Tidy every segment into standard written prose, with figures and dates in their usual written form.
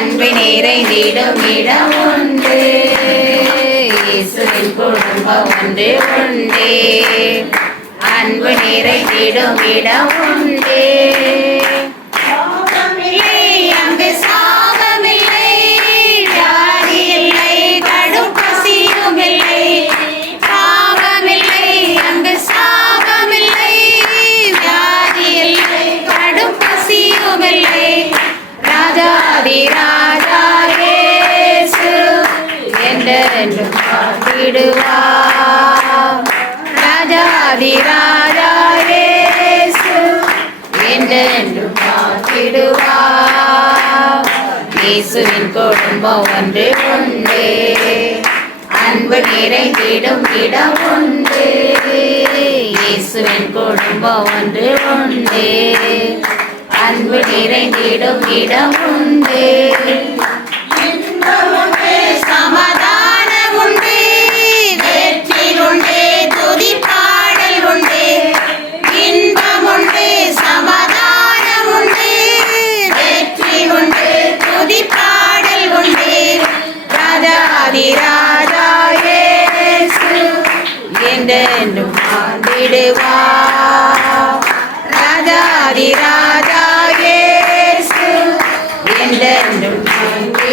அன்பு நிறைந்திடும் இடம் உண்டு. இயேசுவின் குடும்பம் ஒன்று உண்டு. அன்பு நிறைந்திடும் இடம் உண்டு. அங்கு சாபமில்லை, வியாதி இல்லை, கடும் பசியும் இல்லை. சாபமில்லை, அங்கு சாபமில்லை, வியாதி இல்லை, கடும் பசியும் இல்லை. ராஜாதி ராஜா இயேசு என்றென்றும் காத்திடுவார். ராஜாதி ராஜா இயேசு என்றென்றும் காத்திடுவார். இயேசுவின் குடும்பம் ஒன்று உண்டு. அன்பு நிறைந்திடும் இடம் உண்டு. இயேசுவின் குடும்பம் ஒன்று உண்டு. அன்பு நிறைந்திடும் இடம் உண்டு. இன்பம் உண்டு, சமாதானம் உண்டு, வெற்றி உண்டு, துதி பாடல் உண்டு. இன்பம் உண்டு, சமாதானம் உண்டு, வெற்றி உண்டு, துதி பாடல் உண்டு. ராஜாதி ராஜா இயேசு என்றென்றும் வாழ்ந்திடுவார். ராஜாதி ராஜா இயேசு என்றென்றும் வாழ்ந்திடுவார்.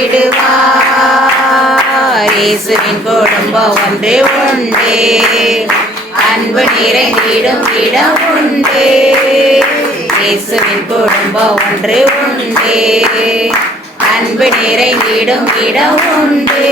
இயேசுவின் குடும்பம் ஒன்று உண்டு. அன்பு நிறைந்திடும் இடம் உண்டு. இயேசுவின் குடும்பம் ஒன்று உண்டு. அன்பு நிறைந்திடும் இடம் உண்டு.